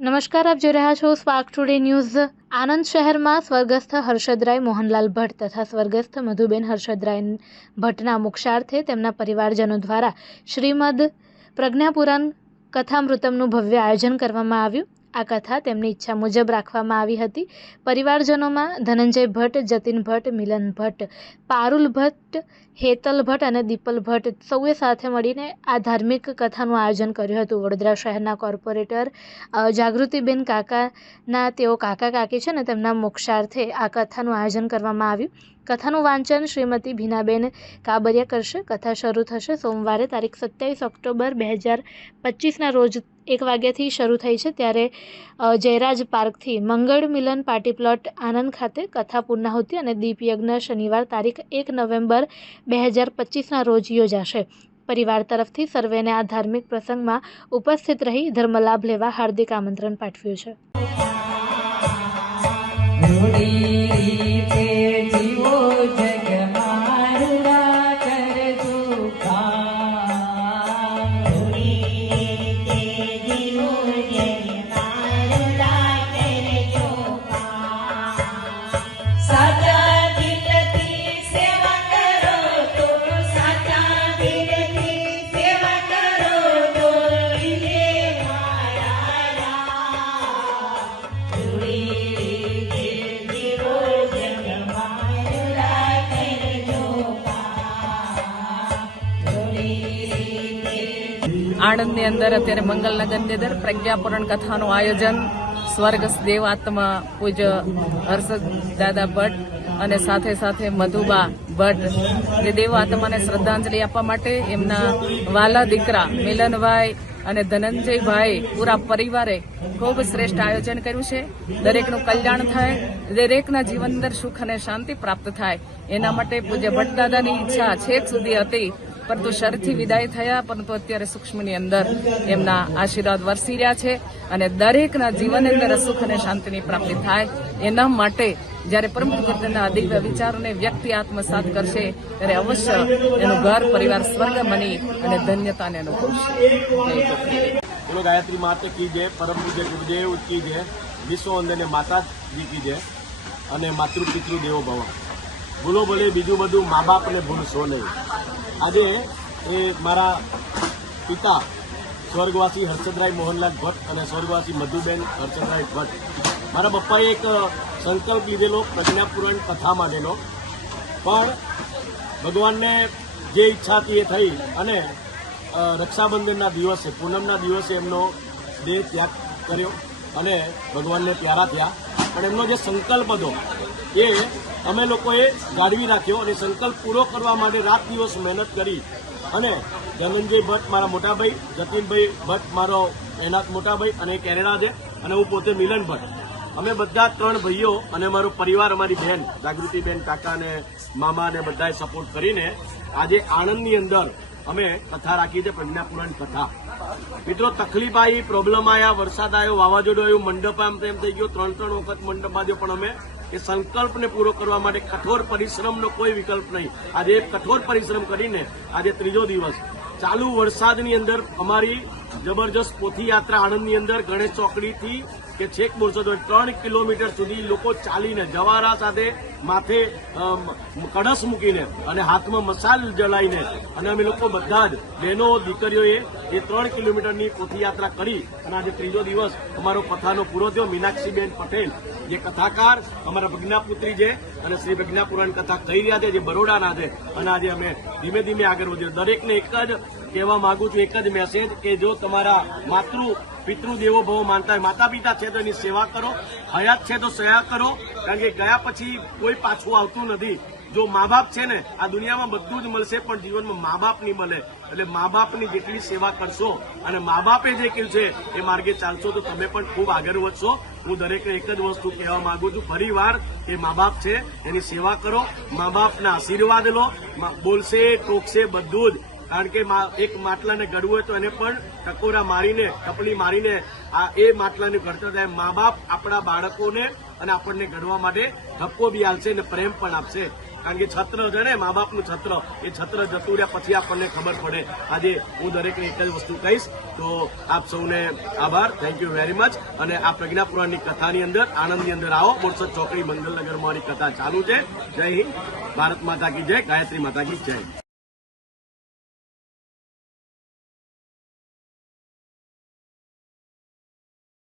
નમસ્કાર, આપ જોઈ રહ્યા છો સ્પાર્ક ટુડે ન્યૂઝ। આનંદ શહેરમાં સ્વર્ગસ્થ હર્ષદરાય મોહનલાલ ભટ્ટ તથા સ્વર્ગસ્થ મધુબેન હર્ષદરાય ભટ્ટના મોક્ષાર્થે તેમના પરિવારજનો દ્વારા શ્રીમદ પ્રજ્ઞાપુરાણ કથામૃતમનું ભવ્ય આયોજન કરવામાં આવ્યું। આ કથા તેમની ઈચ્છા મુજબ રાખવામાં આવી હતી। પરિવારજનોમાં ધનંજય ભટ્ટ, જતીન ભટ્ટ, મિલન ભટ્ટ, પારુલ ભટ્ટ, હેતલ ભટ્ટ અને દીપલ ભટ્ટ સૌએ સાથે મળીને આ ધાર્મિક કથાનું આયોજન કર્યું હતું। વડોદરા શહેરના કોર્પોરેટર જાગૃતિબેન કાકાના તેઓ કાકા કાકી છે ને તેમના મોક્ષાર્થે આ કથાનું આયોજન કરવામાં આવ્યું। કથાનું વાંચન શ્રીમતી ભીનાબેન કાબરિયા કરશે। કથા શરૂ થશે સોમવારે તારીખ 27 ઓક્ટોબર 2025ના રોજ 1 વાગ્યાથી શરૂ થઈ છે। ત્યારે જયરાજ પાર્કથી મંગળ મિલન પાર્ટી પ્લોટ આનંદ ખાતે કથા પૂર્ણાહુતિ અને દીપ યજ્ઞ શનિવાર તારીખ 1 નવેમ્બર 2025ના રોજ યોજાશે। પરિવાર તરફથી સર્વેને આ ધાર્મિક પ્રસંગમાં ઉપસ્થિત રહી ધર્મલાભ લેવા હાર્દિક આમંત્રણ પાઠવ્યું છે। આણંદની અંદર અત્યારે મંગલનગરની અંદર પ્રજ્ઞાપુરાણ કથાનું આયોજન સ્વર્ગસ્થ દેવાત્મા પૂજ્ય હર્ષદ દાદા ભટ્ટ અને સાથે સાથે મધુબા ભટ્ટ જે દેવાત્માને શ્રદ્ધાંજલિ આપવા માટે એમના વાલા દીકરા મિલનભાઈ અને ધનંજયભાઈ પૂરા પરિવારે ખૂબ શ્રેષ્ઠ આયોજન કર્યું છે। દરેકનું કલ્યાણ થાય, દરેકના જીવન અંદર સુખ અને શાંતિ પ્રાપ્ત થાય એના માટે પૂજ્ય ભટ્ટ દાદાની ઈચ્છા છેક સુધી હતી, પરંતુ શરીરથી વિદાય થયા, પરંતુ અત્યારે સૂક્ષ્મની અંદર એમના આશીર્વાદ વરસી રહ્યા છે અને દરેકના જીવનની અંદર સુખ અને શાંતિની પ્રાપ્તિ થાય એના માટે જ્યારે પરમ પૂજ્યના દિવ્ય વિચારોને વ્યક્તિ આત્મસાત કરશે ત્યારે અવશ્ય એનું ઘર પરિવાર સ્વર્ગ બની અને ધન્યતાને અનુભવશે। બોલો ગાયત્રી માતા કી જય, પરમ પૂજ્ય ગુરુદેવ કી જય, વિશ્વ વંદને માતાજી કી જય અને માતૃ પિતૃ દેવો ભવ। ભૂલો ભલે બીજું બધું, મા બાપને ભૂલશો નહીં। આજે એ મારા પિતા સ્વર્ગવાસી હર્ષદરાય મોહનલાલ ભટ્ટ અને સ્વર્ગવાસી મધુબેન હર્ષદરાય ભટ્ટ, મારા પપ્પાએ એક સંકલ્પ લીધેલો પ્રજ્ઞાપુરાણ કથા માટેનો, પણ ભગવાનને જે ઈચ્છા હતી એ થઈ અને રક્ષાબંધનના દિવસે, પૂનમના દિવસે એમનો દેહ ત્યાગ કર્યો અને ભગવાનને પ્યારા થયા। પણ એમનો જે સંકલ્પ હતો એ અમે લોકોએ જાળવી રાખ્યો અને સંકલ્પ પૂરો કરવા માટે રાત દિવસ મહેનત કરી અને ધનંજય ભટ્ટ મારા મોટાભાઈ, જતીનભાઈ ભટ્ટ મારો એના મોટાભાઈ અને કેનેડા છે અને હું પોતે મિલન ભટ્ટ, અમે બધા 3 ભાઈઓ અને અમારો પરિવાર, અમારી બહેન જાગૃતિબેન કાકા અને મામા ને બધાએ સપોર્ટ કરીને આજે આણંદની અંદર અમે કથા રાખી છે, પ્રજ્ઞાપુરાણ કથા। મિત્રો, તકલીફ આવી, પ્રોબ્લેમ આવ્યા, વરસાદ આવ્યો, વાવાઝોડું આવ્યું, મંડપ આમ તેમ થઈ ગયો, 3 વખત મંડપ બાંધ્યો, પણ અમે એ સંકલ્પને પૂરો કરવા માટે કઠોર પરિશ્રમનો કોઈ વિકલ્પ નહીં। આજે કઠોર પરિશ્રમ કરીને આજે 3જો દિવસ ચાલુ વરસાદની અંદર અમારી જબરજસ્ત પોથીયાત્રા આણંદની અંદર ગણેશ ચોકડીથી કે છેક બોરસદ 3 કિલોમીટર સુધી લોકો ચાલીને જવારા સાથે માથે કળશ મૂકીને અને હાથમાં મસાલ જલાઈને અને અમે લોકો બધા જ બહેનો દીકરીઓએ એ 3 કિલોમીટરની પોથીયાત્રા કરી અને આજે 3જો દિવસ અમારો કથાનો પૂરો થયો। મીનાક્ષીબેન પટેલ જે કથાકાર અમારા પ્રજ્ઞાપુત્રી છે અને શ્રી પ્રજ્ઞાપુરાણ કથા કહી રહ્યા છે, જે બરોડાના છે, અને આજે અમે ધીમે ધીમે આગળ વધ્યો। દરેકને એક જ કહેવા માંગુ છું, એક જ મેસેજ કે જો તમારા માતૃ પિતૃ દેવો ભવો માનતા હોય, માતા પિતા છે તો એની સેવા કરો, હયાત છે તો સયા કરો, કારણ કે ગયા પછી કોઈ પાછું આવતું નથી। જો મા બાપ છે ને, આ દુનિયામાં બધું જ મળશે પણ જીવનમાં મા બાપ નહીં મળે, એટલે મા બાપની જેટલી સેવા કરશો અને મા બાપે જે કહ્યું છે એ માર્ગે ચાલશો તો તમે પણ ખૂબ આગળ વધશો। હું દરેકને એક જ વસ્તુ કહેવા માંગુ છું, ફરી વાર એ મા બાપ છે એની સેવા કરો, મા બાપના આશીર્વાદ લો, બોલશે ટોકશે બધું જ, કારણ કે એક માટલાને ઘડવું હોય તો એને પણ ટકોરા મારીને, ટપલી મારીને આ એ માટલાને ઘડતા થાય। મા બાપ આપણા બાળકોને અને આપણને ઘડવા માટે ધક્કો બી આપશે અને પ્રેમ પણ આપશે। કારણ કે છત્ર છે ને મા બાપનું છત્ર, એ છત્ર જતું રહ્યા પછી આપણને ખબર પડે. આજે હું દરેકને એક જ વસ્તુ કહીશ, તો આપ સૌને આભાર, થેન્ક યુ વેરી મચ. અને આ પ્રજ્ઞા પુરાણની કથાની અંદર આણંદની અંદર આવો. બોરસદ ચોકડી મંગલનગરમાં કથા ચાલુ છે. જય હિન્દ, ભારત માતા કી જય, ગાયત્રી માતા કી જય.